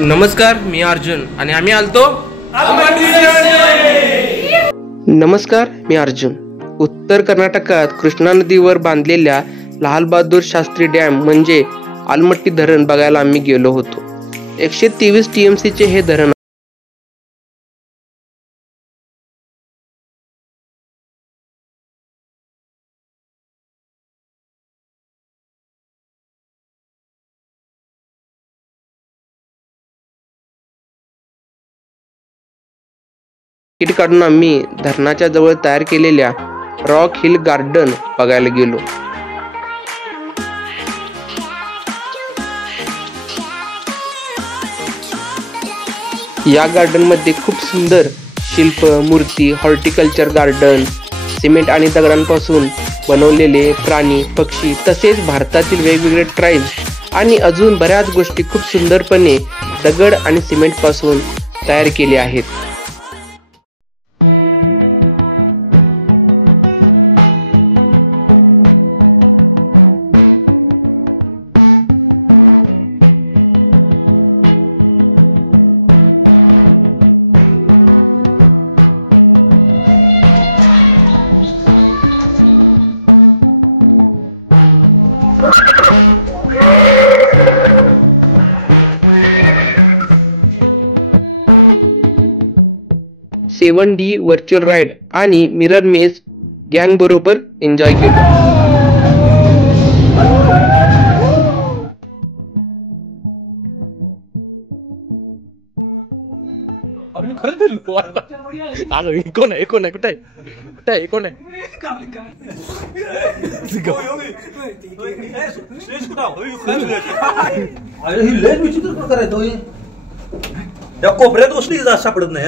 नमस्कार, मी अर्जुन आणि आम्ही आलतो नमस्कार, मी अर्जुन. उत्तर कर्नाटकात कृष्णा नदीवर बांधलेल्या लाल बहादूर शास्त्री डॅम म्हणजे आलमट्टी धरण बघायला आम्ही गेलो होतो. 123 TMC चे हे धरण तिकीट काढून आम्ही धरणाच्या जवळ तयार केलेल्या रॉक हिल गार्डन बघायला गेलो. या गार्डन मध्ये खूप सुंदर शिल्प, मूर्ती, हॉर्टिकल्चर गार्डन, सिमेंट आणि दगडांपासून बनवलेले प्राणी, पक्षी तसेच भारतातील वेगवेगळे ट्राइब्स आणि अजून बऱ्याच गोष्टी खूप सुंदरपणे दगड आणि सिमेंट पासून तयार केले आहेत. सेवन डी व्हर्च्युअल राईड आणि मिरर मेज गँग बरोबर एन्जॉय केलं. कोण आहे कुठे आहे कोण आहे या कोपऱ्यात गोष्टी सापडत नाही.